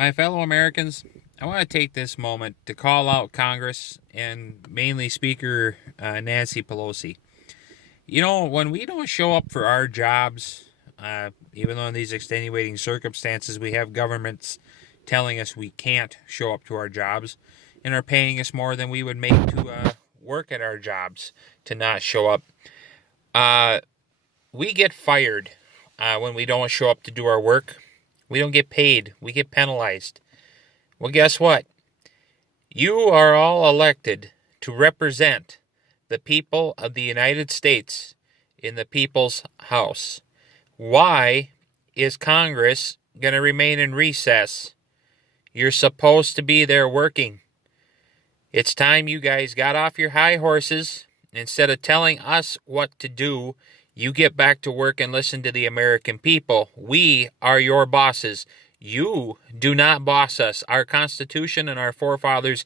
My fellow Americans, I want to take this moment to call out Congress and mainly Speaker Nancy Pelosi. You know, when we don't show up for our jobs, even though in these extenuating circumstances we have governments telling us we can't show up to our jobs and are paying us more than we would make to work at our jobs to not show up, uh, we get fired when we don't show up to do our work. We don't get paid, we get penalized. Well, guess what? You are all elected to represent the people of the United States in the people's house. Why is Congress going to remain in recess? You're supposed to be there working. It's time you guys got off your high horses. Instead of telling us what to do, you get back to work and listen to the American people. We are your bosses. You do not boss us. Our Constitution and our forefathers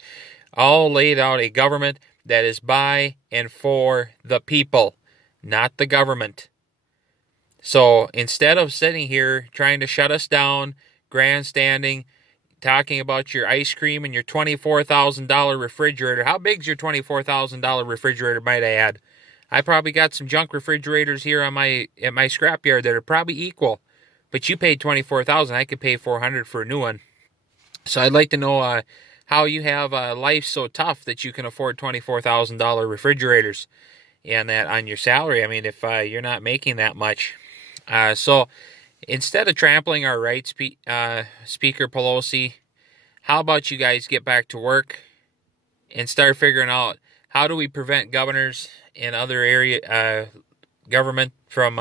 all laid out a government that is by and for the people, not the government. So instead of sitting here trying to shut us down, grandstanding, talking about your ice cream and your $24,000 refrigerator. How big's your $24,000 refrigerator, might I add? I probably got some junk refrigerators here at my scrapyard that are probably equal. But you paid $24,000. I could pay $400 for a new one. So I'd like to know how you have life so tough that you can afford $24,000 refrigerators and that on your salary. I mean, if you're not making that much. So instead of trampling our rights, Speaker Pelosi, how about you guys get back to work and start figuring out how do we prevent governors and other area government from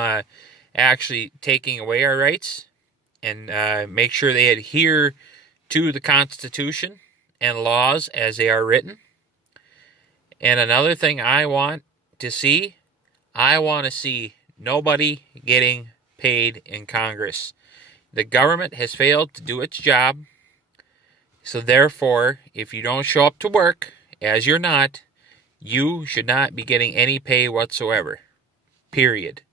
actually taking away our rights, and make sure they adhere to the Constitution and laws as they are written. And another thing I want to see nobody getting paid in Congress. The government has failed to do its job. So therefore, if you don't show up to work, as you're not, you should not be getting any pay whatsoever. Period.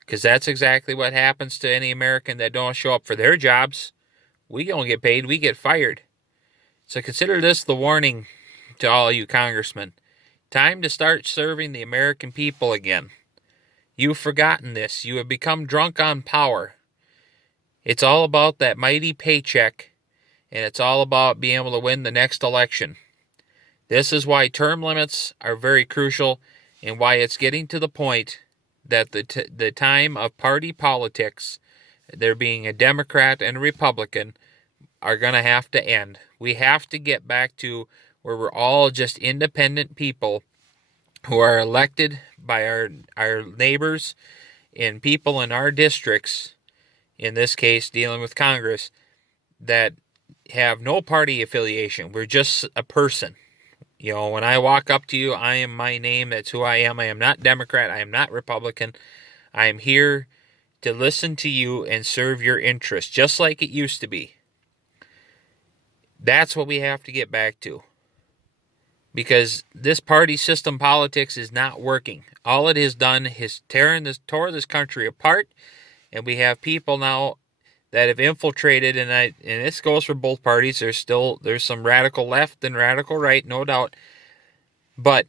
Because that's exactly what happens to any American that don't show up for their jobs. We don't get paid, we get fired. So consider this the warning to all you congressmen. Time to start serving the American people again. You've forgotten this. You have become drunk on power. It's all about that mighty paycheck, and it's all about being able to win the next election. This is why term limits are very crucial, and why it's getting to the point that the time of party politics, there being a Democrat and a Republican, are going to have to end. We have to get back to where we're all just independent people who are elected by our neighbors and people in our districts, in this case dealing with Congress, that have no party affiliation. We're just a person. You know, when I walk up to you, I am my name. That's who I am. I am not Democrat. I am not Republican. I am here to listen to you and serve your interests, just like it used to be. That's what we have to get back to. Because this party system politics is not working. All it has done is tore this country apart, and we have people now that have infiltrated, and this goes for both parties. There's some radical left and radical right, no doubt, but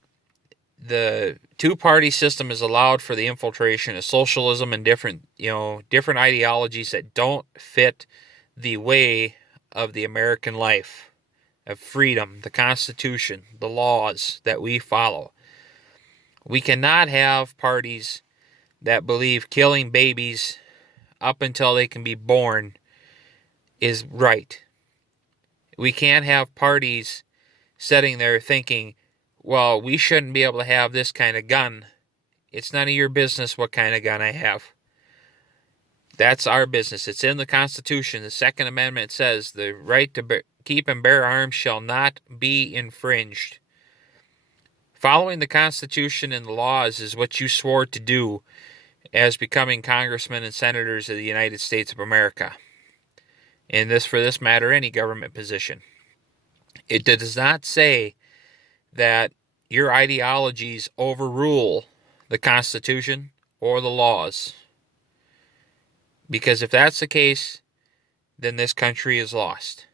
the two-party system has allowed for the infiltration of socialism and different ideologies that don't fit the way of the American life, of freedom, the Constitution, the laws that we follow. We cannot have parties that believe killing babies up until they can be born is right. We can't have parties sitting there thinking, well, we shouldn't be able to have this kind of gun. It's none of your business what kind of gun I have. That's our business. It's in the Constitution. The Second Amendment says the right to keep and bear arms shall not be infringed. Following the Constitution and the laws is what you swore to do as becoming congressmen and senators of the United States of America. And this, for this matter, any government position. It does not say that your ideologies overrule the Constitution or the laws. Because if that's the case, then this country is lost.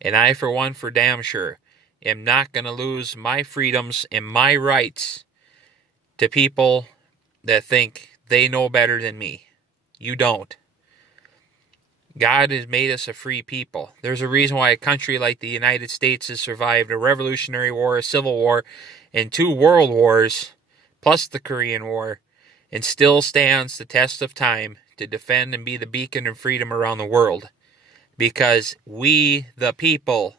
And I, for one, for damn sure, am not going to lose my freedoms and my rights to people that think they know better than me. You don't. God has made us a free people. There's a reason why a country like the United States has survived a Revolutionary War, a Civil War, and 2 world wars, plus the Korean War, and still stands the test of time to defend and be the beacon of freedom around the world. Because we, the people,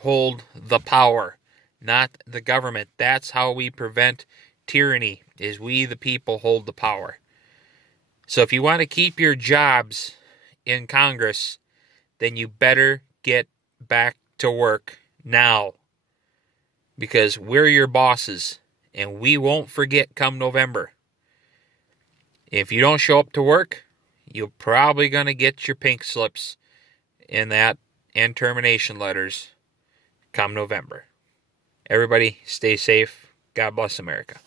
hold the power, not the government. That's how we prevent tyranny, is we, the people, hold the power. So if you want to keep your jobs in Congress, then you better get back to work now. Because we're your bosses, and we won't forget come November. If you don't show up to work, you're probably going to get your pink slips in that and termination letters come November. Everybody stay safe. God bless America.